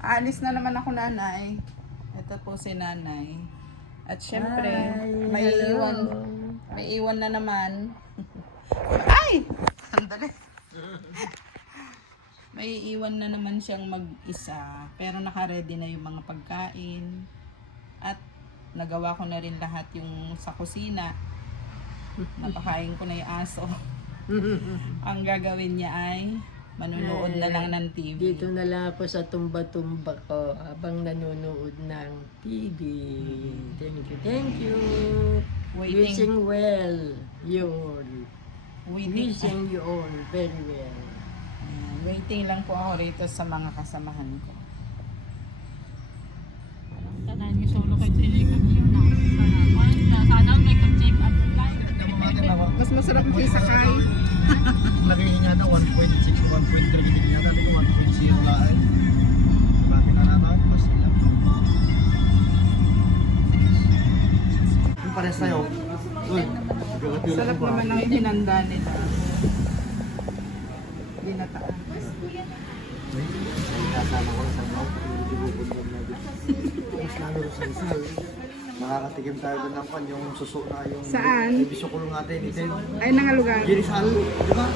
Aalis na naman ako, nanay. Ito po si nanay. At syempre, may iwan na naman. Ay! Sandali. May iwan na naman siyang mag-isa. Pero naka-ready na yung mga pagkain. At nagawa ko na rin lahat yung sa kusina. Napakain ko na yung aso. Ang gagawin niya ay manunood na lang ng TV. Dito na lang ako sa tumba-tumba ko habang nanonood ng TV. Thank you, thank you. Wishing well, yun. Wishing you all very well. Waiting lang po ako rito sa mga kasamahan ko. Tanan yung solo kay Tele kanina. Sana may check up line. Mas masarap yung sakay. Lagi niya daw 1.6 to 1.3 hindi niya dati ko 1.0 lang. Bakit na naman mas ilang. Yung pares tayo. Uy, Sarap naman ang hinanda nila. Dinataan. Kasama ko sa mga ibubundan na dito. Mas lalo sa isal. Makakatikim tayo doon ng pan, yung suso na yung... Saan? Yung bisukulong natin, ito yung... Ay, nangalugan. Girisal, di ba?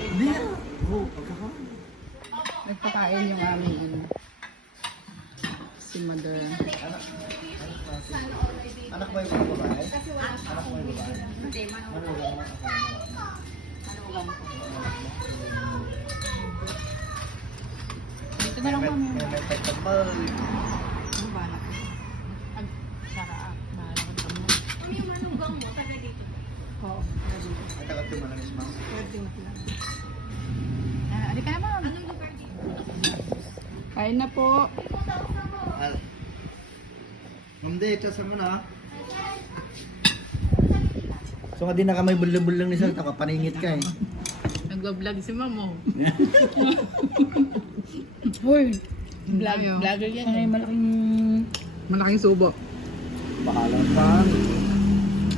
Hindi na. Oo, pagkakaroon. Nagpakain yung aming si mother. Anak mo yung mga babae? Anak mo yung babae? Hindi, manulang mo. Ito na lang kami. May pagkamal. Ano ba na? Ang sarap. Mahalakot ka mo. Oo. Ay, tagat yung mananis, ma'am. Pwede mo lang. Alika na, ma'am. Kain na po. Ma'am, ito sa mo na. So nga din na ka may bulang-bulang ni Salta, kapaningit ka eh. Nagwa-vlog si Mamo. Hoy. Vlogger yan. Ay, malaking subo. Bahala ka.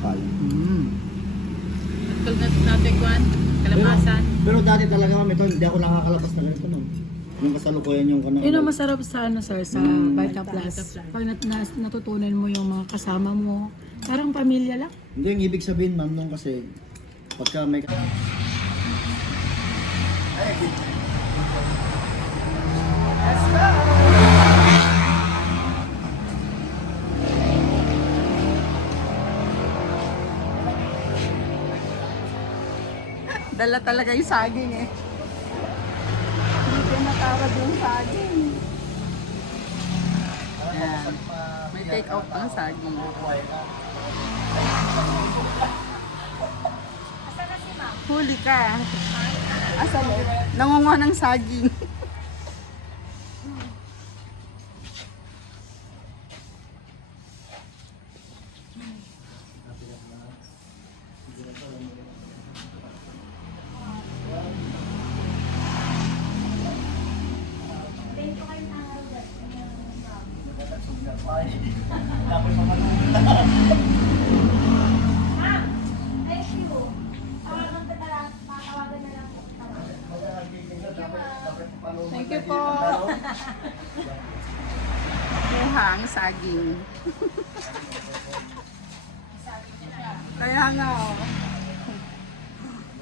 Kaya. Ito na natin kwan. Kalamasan. Pero dati talaga ma'am, ito, hindi ako nakakalabas na ganito nun. Yung kasalukuyan yung kanang... Yun ang masarap sa ano sir, sa Vita Plus. Pag natutunan mo yung mga kasama mo, parang pamilya lang. Hindi, yung ibig sabihin ma'am nung kasi pagka may... Dala talaga yung saging eh. Hindi ko natawag yung saging. Ayan. May take out ng saging. Huli ka. Asa mo? Nangunguha ng saging. Thank you po. Buhang saging. Kaya nga oh.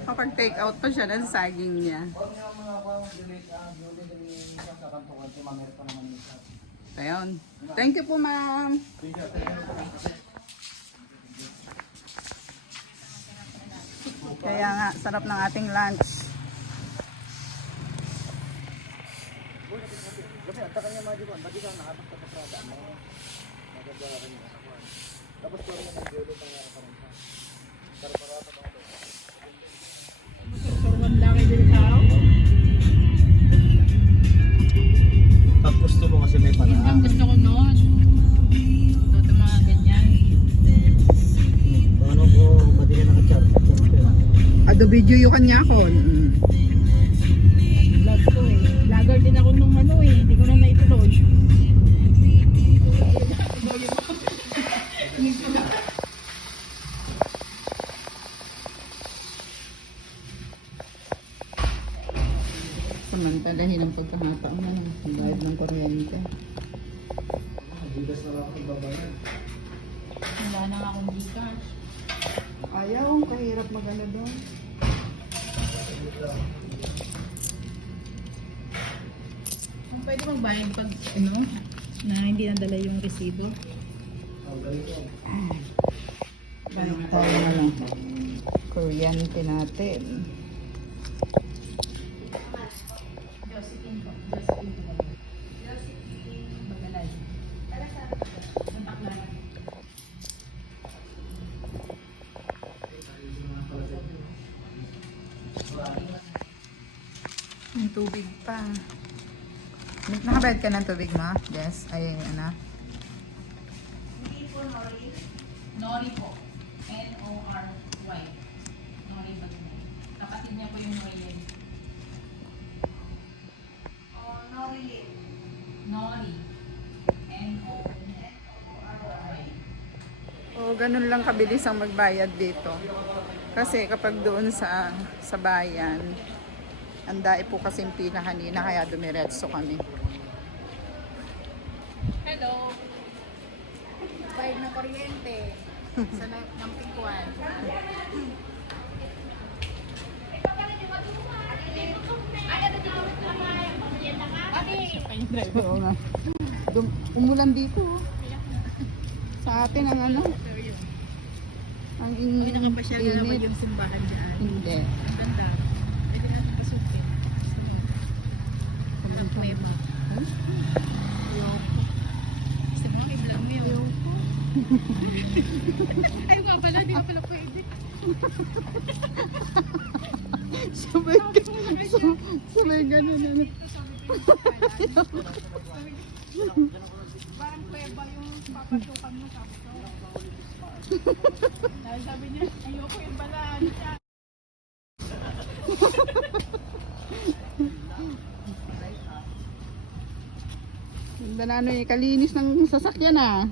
Kapag take out pa siya ng saging niya. Ayun. Thank you po, ma'am. Kaya nga, sarap ng ating lunch. Pag gusto mo kasi may Yun ang paraan. gusto ko noon. Ito mga ganyan. Paano ko pati ka naka-chat? Ado video yung kanya ko. Vlog ko eh. Vlogger din ako nung ano eh. Hindi ko na naituloy. Samantalahin ang pagkahata mo. Ang bayad ng kuryente. Bigas na lang ako babayan. Wala na nga akong Gcash. Ayaw, kahirap magano doon. Kung pwede magbayad pag ano, na hindi nadala yung resibo. Bayad tayo na lang. Kuryente natin. Yung tubig pa. Nakabayad ka ng tubig mo? Yes. Ay, ano? Nori po. N-O-R-Y. Nori Bagmay. Kapatid niya po yung Noyen. Nori. N-O-R-Y. O, ganun lang kabilis ang magbayad dito. Kasi kapag doon sa bayan, andae po kasing pila kanina kaya dumiretso kami. Hello. Bayad na kuryente. Sa ng Pingkuan. Oo nga. Umulan dito. Sa atin ang ano? Ang Uy, nakapasyal na naman init. yung simbahan dyan. Hindi. Ang ganda. Pwede natin pasukin. Ang klema. Gusto mo nga i-vlog mo yun. Ay, nga pala. Di ka pala pwede. Sabay ganun ano. Parang kleba yung papasukan mo sa puso. Dahil sabi niya, ayoko yung balaan siya. Ganda na ano eh, kalinis ng sasakyan ah.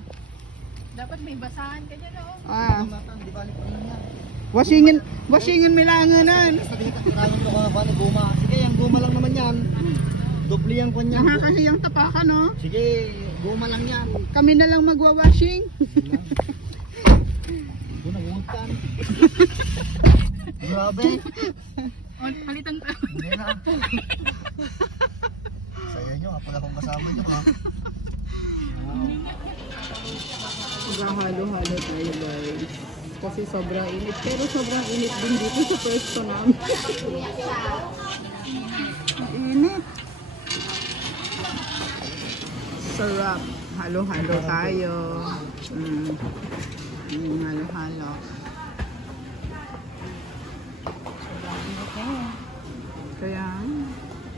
Dapat may basahan ka dyan, oh. Ah, Di balik pa rin yan. washingin milanganan. Sabi ka, kailangan ko ka ni guma. Sige, yung guma lang naman yan. Dupli ang kanya. Nakakahiyang tapakan no. Sige, guma lang yan. Kami na lang magwa-washing. Bunang-untan. Grabe. Oh, palitan ka. Hindi na. Saya nyo, kapag akong kasama nyo ha. Maghahalo-halo tayo guys. Kasi sobrang init. Pero sobrang init din dito sa pwesto namin. Init. Sarap. Halo-halo tayo. Halo-halo. Sobrang init eh. Kaya,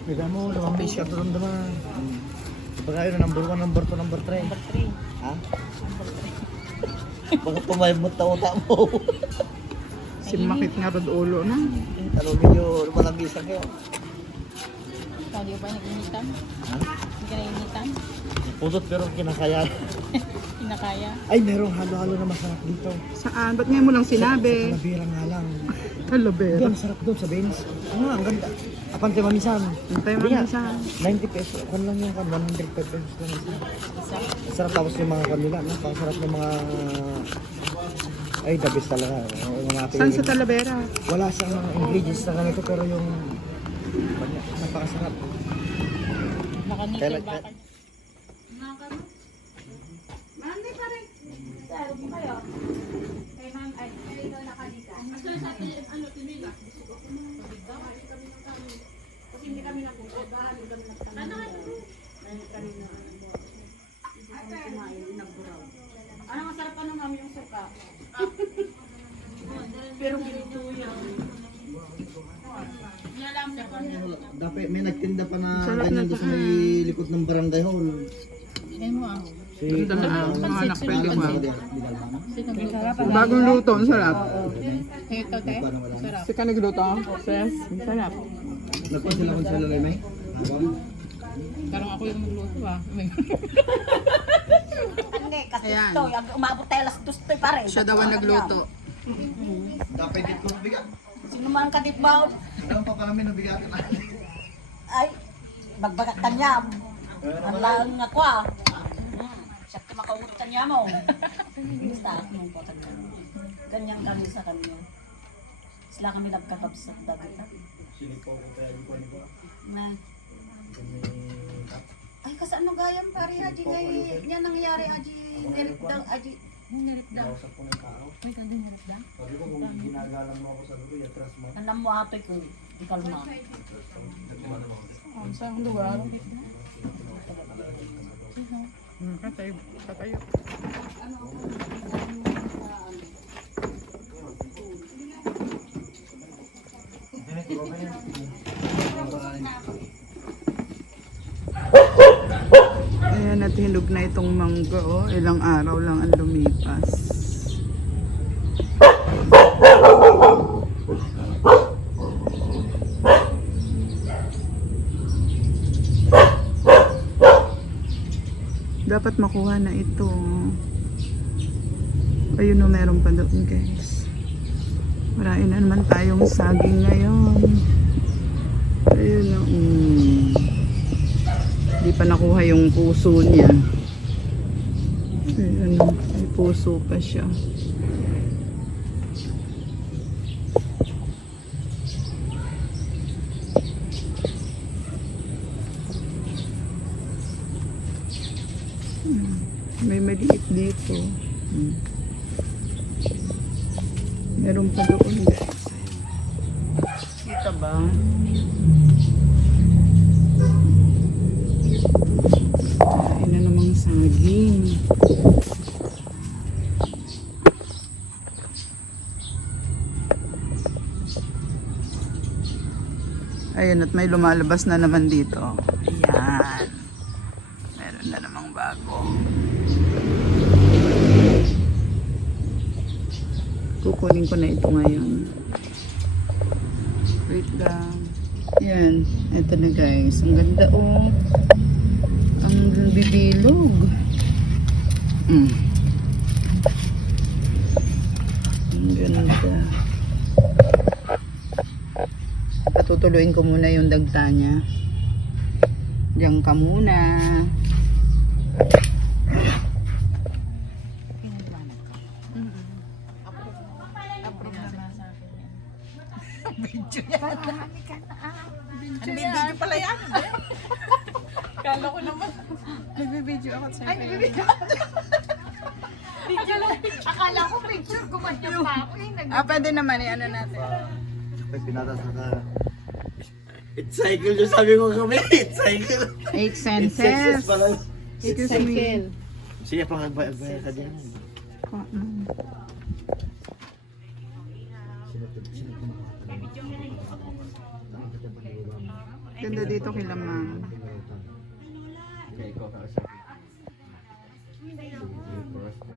Bigla mo, lamang base ka doon naman. Baka yun, number 1, number 2, number 3. Number 3. Ha? Number 3. Bakit pumayamot na utak mo? simakit nga rod ulo na. Talo medyo walang bisa kayo. Ikaw, di ba nag-initan? Ha? Hindi ka nag-initan? Putot pero kinakaya. Kinakaya? Ay, merong halo-halo na masarap dito. Saan? Ba't ngayon mo lang Sa sinabi? Talavera nga lang. Talavera. Doon, sarap doon sa Benz. Ano, ang ganda. Apante mamisan. Antay mo Hindi nga, minsan. 90 pesos. Kung lang yung 105 pesos lang isa. Isa? Sarap tapos yung mga kanila. Napakasarap ng mga... Ay, the best talaga. Yung mga Saan sa piling. Talavera? Wala siyang mga ingredients na ganito pero yung... Napakasarap. Nakanikil Kailan- bakal. Dapat may nagtinda pa na Sarap ganyan na doon sa may likod ng barangay hall. Ay mo ah. Si... Ganda na ang mga anak pwede mo. Sarap. Bagong luto, ang sarap. Ito, te. Sarap. Si ka nagluto? Yes, ang sarap. Nagpa sila kung sila may may? Parang ako yung magluto ah. Hindi, kasi Ayan. ito, umabot tayo alas 2 pa rin. Siya daw ang nagluto. Dapat dito mabigat. Sino man kadit ba? Alam pa namin nabigatin natin. Ay, magbagat ka niya. Ang lang ako ah. Siya kumakaungot ka niya mo. Basta ako nung pa kanya. Ganyan kami sa kanya. Sila kami nagkakabsat dagat. Na. Ay, kasi ano gayam pare haji ngay niya nangyari haji nirit daw haji. Nirit daw. May kandang nirit daw. Sabi ko kung ginagalang mo ako sa lugar, atras mo. Anam mo atoy ko di kalma. Saan lugar? Katayo. Ayan, at hinog na itong mangga, oh. Ilang araw lang ang lumipas. Dapat makuha na ito. Ayun, oh, meron pa doon, guys. Marain na naman tayong saging ngayon. Ayun, oh. Hindi pa nakuha yung puso niya. Ayun, may puso pa siya. May maliit dito. Meron pa doon, guys. Kita ba? Ayun na namang saging. Ayun, at may lumalabas na naman dito. Ayan. Meron na namang bago. Kukunin ko na ito ngayon. Wait lang. Yan. Ito na, guys. Ang ganda, oh. Ang bibilog. Ang ganda. Patutuloyin ko muna yung dagta niya. Diyan ka muna. Video pala yan. Kala ko naman. Nagbibideo ako sa'yo. Ay, nagbibideo Akala ko picture ko pa pa ako. Pwede naman ano natin. Ay, pinatas na ka. It's cycle yung sabi ko kami. It's cycle. 8 It's senses senses. pala. Excuse me. Siya pang nagbayad ka din. Ganda dito kay Lamang. Okay, ikaw ka sa